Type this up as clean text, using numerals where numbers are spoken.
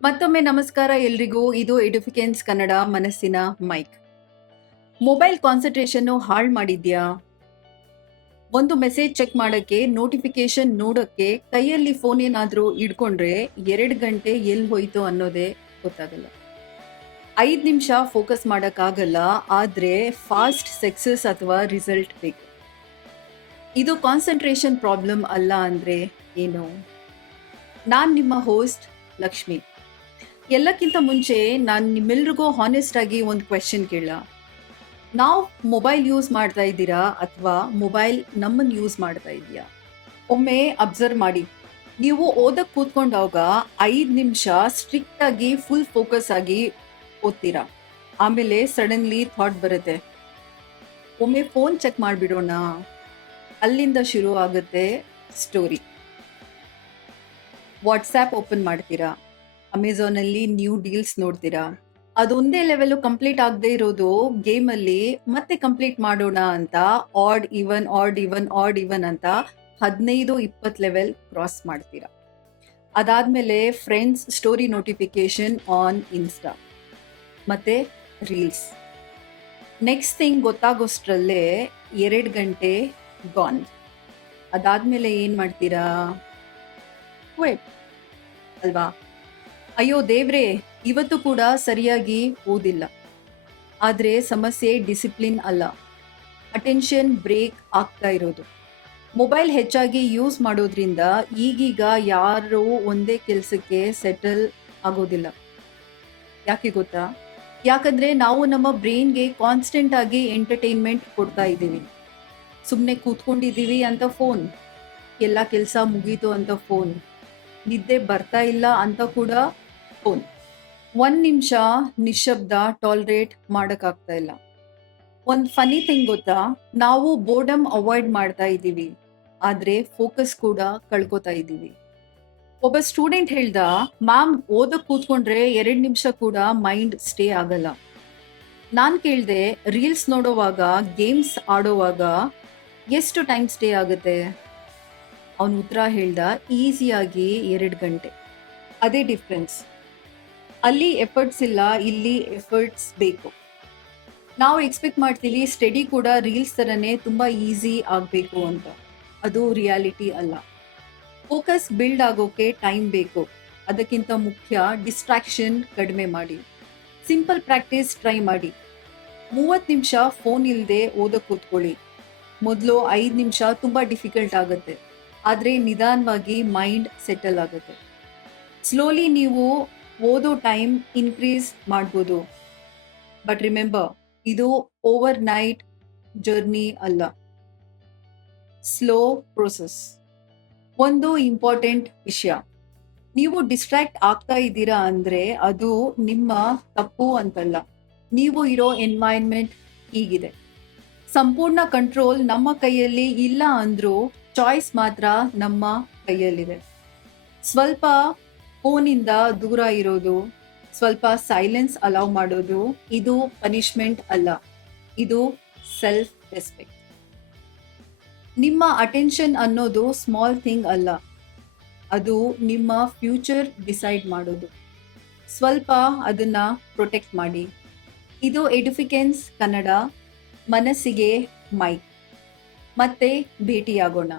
ಮತ್ತೊಮ್ಮೆ ನಮಸ್ಕಾರ ಎಲ್ರಿಗೂ. ಇದು ಎಡುಫಿಕೆನ್ಸ್ ಕನ್ನಡ ಮನಸ್ಸಿನ ಮೈಕ್. ಮೊಬೈಲ್ ಕಾನ್ಸಂಟ್ರೇಷನ್ನು ಹಾಳು ಮಾಡಿದ್ಯಾ? ಒಂದು ಮೆಸೇಜ್ ಚೆಕ್ ಮಾಡಕ್ಕೆ, ನೋಟಿಫಿಕೇಶನ್ ನೋಡಕ್ಕೆ ಕೈಯಲ್ಲಿ ಫೋನ್ ಏನಾದ್ರೂ ಇಡ್ಕೊಂಡ್ರೆ 2 ಗಂಟೆ ಎಲ್ಲಿ ಹೋಯ್ತು ಅನ್ನೋದೇ ಗೊತ್ತಾಗಲ್ಲ. 5 ನಿಮಿಷ ಫೋಕಸ್ ಮಾಡಕ್ಕಾಗಲ್ಲ, ಆದ್ರೆ ಫಾಸ್ಟ್ ಸಕ್ಸಸ್ ಅಥವಾ ರಿಸಲ್ಟ್ ಬೇಕು. ಇದು ಕಾನ್ಸಂಟ್ರೇಷನ್ ಪ್ರಾಬ್ಲಮ್ ಅಲ್ಲ ಅಂದ್ರೆ ಏನು? ನಾನ್ ನಿಮ್ಮ ಹೋಸ್ಟ್ ಲಕ್ಷ್ಮಿ. ಎಲ್ಲಕ್ಕಿಂತ ಮುಂಚೆ ನಾನು ನಿಮ್ಮೆಲ್ರಿಗೂ ಹಾನೆಸ್ಟ್ ಆಗಿ ಒಂದು ಕ್ವೆಶ್ಚನ್ ಕೇಳ. ನಾವು ಮೊಬೈಲ್ ಯೂಸ್ ಮಾಡ್ತಾ ಇದ್ದೀರಾ ಅಥವಾ ಮೊಬೈಲ್ ನಮ್ಮನ್ನು ಯೂಸ್ ಮಾಡ್ತಾ ಇದೆಯಾ? ಒಮ್ಮೆ ಅಬ್ಸರ್ವ್ ಮಾಡಿ. ನೀವು ಓದಕ್ಕೆ ಕೂತ್ಕೊಂಡಾಗ 5 ನಿಮಿಷ ಸ್ಟ್ರಿಕ್ಟ್ ಆಗಿ ಫುಲ್ ಫೋಕಸ್ ಆಗಿ ಓದ್ತೀರಾ. ಆಮೇಲೆ ಸಡನ್ಲಿ ಥಾಟ್ ಬರುತ್ತೆ, ಒಮ್ಮೆ ಫೋನ್ ಚೆಕ್ ಮಾಡಿಬಿಡೋಣ. ಅಲ್ಲಿಂದ ಶುರು ಆಗುತ್ತೆ ಸ್ಟೋರಿ. ವಾಟ್ಸ್ಆ್ಯಪ್ ಓಪನ್ ಮಾಡ್ತೀರಾ, ಅಮೆಝಾನಲ್ಲಿ ನ್ಯೂ ಡೀಲ್ಸ್ ನೋಡ್ತೀರಾ. ಅದೊಂದೇ ಲೆವೆಲ್ ಕಂಪ್ಲೀಟ್ ಆಗದೆ ಇರೋದು ಗೇಮಲ್ಲಿ ಮತ್ತೆ ಕಂಪ್ಲೀಟ್ ಮಾಡೋಣ ಅಂತ ಆಡ್ ಇವನ್ ಅಂತ 15-20 ಲೆವೆಲ್ ಕ್ರಾಸ್ ಮಾಡ್ತೀರಾ. ಅದಾದ್ಮೇಲೆ friends story notification on insta ಮತ್ತೆ ರೀಲ್ಸ್. ನೆಕ್ಸ್ಟ್ ಥಿಂಗ್ ಗೊತ್ತಾಗೋಷ್ಟ್ರಲ್ಲೇ 2 ಗಂಟೆ ಗಾನ್. ಅದಾದ್ಮೇಲೆ ಏನ್ ಮಾಡ್ತೀರಾ? ವೇಟ್ ಅಲ್ವಾ? ಅಯ್ಯೋ ದೇವ್ರೇ, ಇವತ್ತು ಕೂಡ ಸರಿಯಾಗಿ ಓದಿಲ್ಲ. ಆದರೆ ಸಮಸ್ಯೆ ಡಿಸಿಪ್ಲಿನ್ ಅಲ್ಲ, ಅಟೆನ್ಷನ್ ಬ್ರೇಕ್ ಆಗ್ತಾ ಇರೋದು. ಮೊಬೈಲ್ ಹೆಚ್ಚಾಗಿ ಯೂಸ್ ಮಾಡೋದ್ರಿಂದ ಈಗೀಗ ಯಾರು ಒಂದೇ ಕೆಲಸಕ್ಕೆ ಸೆಟಲ್ ಆಗೋದಿಲ್ಲ. ಯಾಕೆ ಗೊತ್ತಾ? ಯಾಕಂದ್ರೆ ನಾವು ನಮ್ಮ ಬ್ರೈನ್ಗೆ ಕಾನ್ಸ್ಟೆಂಟ್ ಆಗಿ ಎಂಟರ್ಟೈನ್ಮೆಂಟ್ ಕೊಡ್ತಾ ಇದ್ದೀವಿ. ಸುಮ್ಮನೆ ಕೂತ್ಕೊಂಡಿದ್ದೀವಿ ಅಂತ ಫೋನ್, ಎಲ್ಲ ಕೆಲಸ ಮುಗೀತು ಅಂತ ಫೋನ್, ನಿದ್ದೆ ಬರ್ತಾ ಇಲ್ಲ ಅಂತ ಕೂಡ ಫೋನ್. 1 ನಿಮಿಷ ನಿಶಬ್ದ ಟಾಲರೇಟ್ ಮಾಡೋಕ್ಕಾಗ್ತಾ ಇಲ್ಲ. ಒಂದು ಫನಿ ಥಿಂಗ್ ಗೊತ್ತಾ? ನಾವು ಬೋರ್ಡಮ್ ಅವಾಯ್ಡ್ ಮಾಡ್ತಾ ಇದ್ದೀವಿ, ಆದರೆ ಫೋಕಸ್ ಕೂಡ ಕಳ್ಕೊತಾ ಇದ್ದೀವಿ. ಒಬ್ಬ ಸ್ಟೂಡೆಂಟ್ ಹೇಳ್ದ, ಮ್ಯಾಮ್ ಓದಕ್ಕೆ ಕೂತ್ಕೊಂಡ್ರೆ 2 ನಿಮಿಷ ಕೂಡ ಮೈಂಡ್ ಸ್ಟೇ ಆಗಲ್ಲ. ನಾನು ಕೇಳಿದೆ, ರೀಲ್ಸ್ ನೋಡೋವಾಗ, ಗೇಮ್ಸ್ ಆಡೋವಾಗ ಎಷ್ಟು ಟೈಮ್ ಸ್ಟೇ ಆಗುತ್ತೆ? ಅವನು ಉತ್ತರ ಹೇಳ್ದ, ಈಸಿಯಾಗಿ 2 ಗಂಟೆ. ಅದೇ ಡಿಫ್ರೆನ್ಸ್. ಅಲ್ಲಿ ಎಫರ್ಟ್ಸ್ ಇಲ್ಲ, ಇಲ್ಲಿ ಎಫರ್ಟ್ಸ್ ಬೇಕು. ನಾವು ಎಕ್ಸ್ಪೆಕ್ಟ್ ಮಾಡ್ತೀವಿ ಸ್ಟಡಿ ಕೂಡ ರೀಲ್ಸ್ ಥರನೇ ತುಂಬ ಈಸಿ ಆಗಬೇಕು ಅಂತ. ಅದು ರಿಯಾಲಿಟಿ ಅಲ್ಲ. ಫೋಕಸ್ ಬಿಲ್ಡ್ ಆಗೋಕೆ ಟೈಮ್ ಬೇಕು. ಅದಕ್ಕಿಂತ ಮುಖ್ಯ ಡಿಸ್ಟ್ರಾಕ್ಷನ್ ಕಡಿಮೆ ಮಾಡಿ. ಸಿಂಪಲ್ ಪ್ರಾಕ್ಟೀಸ್ ಟ್ರೈ ಮಾಡಿ. 30 ನಿಮಿಷ ಫೋನ್ ಇಲ್ಲದೆ ಓದಕ್ಕೆ ಕೂತ್ಕೊಳ್ಳಿ. ಮೊದಲು 5 ನಿಮಿಷ ತುಂಬ ಡಿಫಿಕಲ್ಟ್ ಆಗುತ್ತೆ, ಆದರೆ ನಿಧಾನವಾಗಿ ಮೈಂಡ್ ಸೆಟಲ್ ಆಗುತ್ತೆ. ಸ್ಲೋಲಿ ನೀವು ಓದೋ ಟೈಮ್ ಇನ್ಕ್ರೀಸ್ ಮಾಡ್ಬೋದು. ಬಟ್ ರಿಮೆಂಬರ್, ಇದು ಓವರ್ ನೈಟ್ ಜರ್ನಿ ಅಲ್ಲ, ಸ್ಲೋ ಪ್ರೋಸೆಸ್. ಒಂದು ಇಂಪಾರ್ಟೆಂಟ್ ವಿಷಯ, ನೀವು ಡಿಸ್ಟ್ರಾಕ್ಟ್ ಆಗ್ತಾ ಇದ್ದೀರಾ ಅಂದರೆ ಅದು ನಿಮ್ಮ ತಪ್ಪು ಅಂತಲ್ಲ. ನೀವು ಇರೋ ಎನ್ವೈರ್ನ್ಮೆಂಟ್ ಹೀಗಿದೆ. ಸಂಪೂರ್ಣ ಕಂಟ್ರೋಲ್ ನಮ್ಮ ಕೈಯಲ್ಲಿ ಇಲ್ಲ ಅಂದ್ರೂ ಚಾಯ್ಸ್ ಮಾತ್ರ ನಮ್ಮ ಕೈಯಲ್ಲಿದೆ. ಸ್ವಲ್ಪ ಫೋನಿಂದ ದೂರ ಇರೋದು, ಸ್ವಲ್ಪ ಸೈಲೆನ್ಸ್ ಅಲೌ ಮಾಡೋದು, ಇದು ಪನಿಷ್ಮೆಂಟ್ ಅಲ್ಲ, ಇದು ಸೆಲ್ಫ್ ರೆಸ್ಪೆಕ್ಟ್. ನಿಮ್ಮ ಅಟೆನ್ಷನ್ ಅನ್ನೋದು ಸ್ಮಾಲ್ ಥಿಂಗ್ ಅಲ್ಲ, ಅದು ನಿಮ್ಮ ಫ್ಯೂಚರ್ ಡಿಸೈಡ್ ಮಾಡೋದು. ಸ್ವಲ್ಪ ಅದನ್ನ ಪ್ರೊಟೆಕ್ಟ್ ಮಾಡಿ. ಇದು ಎಡುಫಿಕೆನ್ಸ್ ಕನ್ನಡ ಮನಸ್ಸಿಗೆ ಮೈಕ್. ಮತ್ತೆ ಭೇಟಿಯಾಗೋಣ.